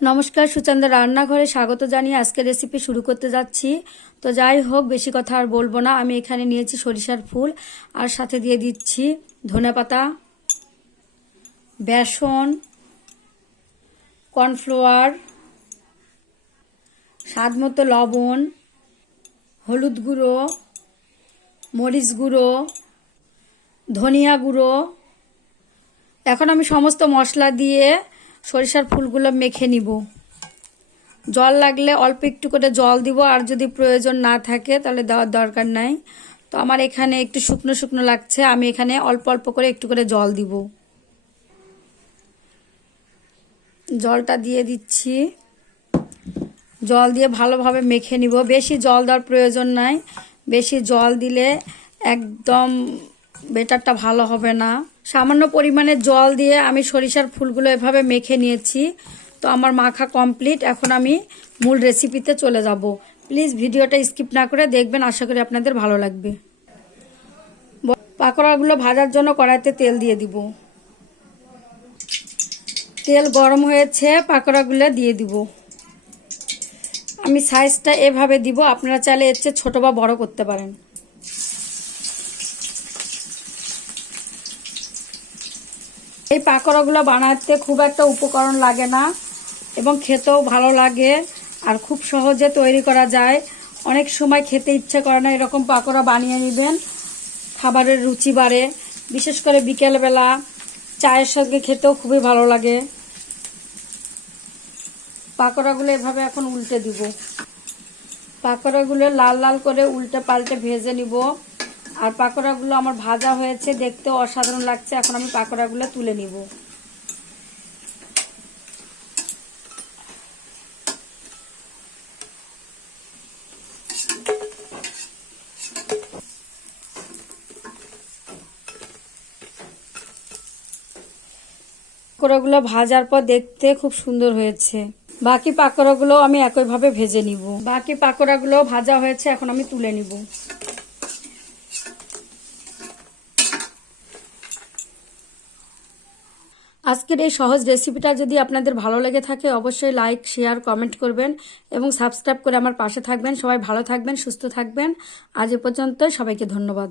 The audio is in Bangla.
নমস্কার, সুচন্দ্রা রান্নাঘরে স্বাগত জানিয়ে আজকে রেসিপি শুরু করতে যাচ্ছি। তো যাই হোক, বেশি কথা আর বলবো না। আমি এখানে নিয়েছি সরিষার ফুল, আর সাথে দিয়ে দিচ্ছি ধনেপাতা, বেসন, কর্নফ্লাওয়ার, স্বাদ মতো লবণ, হলুদ গুঁড়ো, মরিচ গুঁড়ো, ধনিয়া গুঁড়ো। এখন আমি সমস্ত মশলা দিয়ে সরিষার ফুলগুলো মেখে নিব। জল লাগলে অল্প একটু করে জল দিব, আর যদি প্রয়োজন না থাকে তাহলে দেওয়ার দরকার নাই। তো আমার এখানে একটু শুকনো শুকনো লাগছে, আমি এখানে অল্প অল্প করে একটু করে জল দিব। জলটা দিয়ে দিচ্ছি। জল দিয়ে ভালোভাবে মেখে নিব। বেশি জল দেওয়ার প্রয়োজন নাই, বেশি জল দিলে একদম বেটারটা ভালো হবে না। সামান্য পরিমাণে জল দিয়ে আমি সরিষার ফুলগুলো এভাবে মেখে নিয়েছি। তো আমার মাখা কমপ্লিট। এখন আমি মূল রেসিপিতে চলে যাব। প্লিজ ভিডিওটা স্কিপ না করে দেখবেন, আশা করি আপনাদের ভালো লাগবে। পাকোড়াগুলো ভাজার জন্য কড়াইতে তেল দিয়ে দিব। তেল গরম হয়েছে, পাকোড়াগুলো দিয়ে দিব। আমি সাইজটা এভাবে দিব, আপনারা চাইলে এর চেয়ে ছোট বা বড় করতে পারেন। এই পাকোড়াগুলো বানাতে খুব একটা উপকরণ লাগে না এবং খেতেও ভালো লাগে, আর খুব সহজে তৈরি করা যায়। অনেক সময় খেতে ইচ্ছে করে না, এরকম পাকোড়া বানিয়ে নেবেন, খাবারের রুচি বাড়ে। বিশেষ করে বিকেলবেলা চায়ের সঙ্গে খেতেও খুবই ভালো লাগে। পাকোড়াগুলো এভাবে এখন উল্টে দিব। পাকোড়াগুলো লাল লাল করে উল্টে পাল্টে ভেজে নিব। আর পাকোড়াগুলো আমার ভাজা হয়েছে, দেখতেও অসাধারণ লাগছে। এখন আমি পাকোড়াগুলো তুলে নিব। পাকোড়াগুলো ভাজার পর দেখতে খুব সুন্দর হয়েছে। বাকি পাকোড়াগুলো আমি একইভাবে ভেজে নিব। বাকি পাকোড়াগুলো ভাজা হয়েছে, এখন আমি তুলে নিব। আজকের এই সহজ রেসিপিটা যদি আপনাদের ভালো লেগে থাকে, অবশ্যই লাইক, শেয়ার, কমেন্ট করবেন এবং সাবস্ক্রাইব করে আমার পাশে থাকবেন। সবাই ভালো থাকবেন, সুস্থ থাকবেন। আজ এ পর্যন্ত, সবাইকে ধন্যবাদ।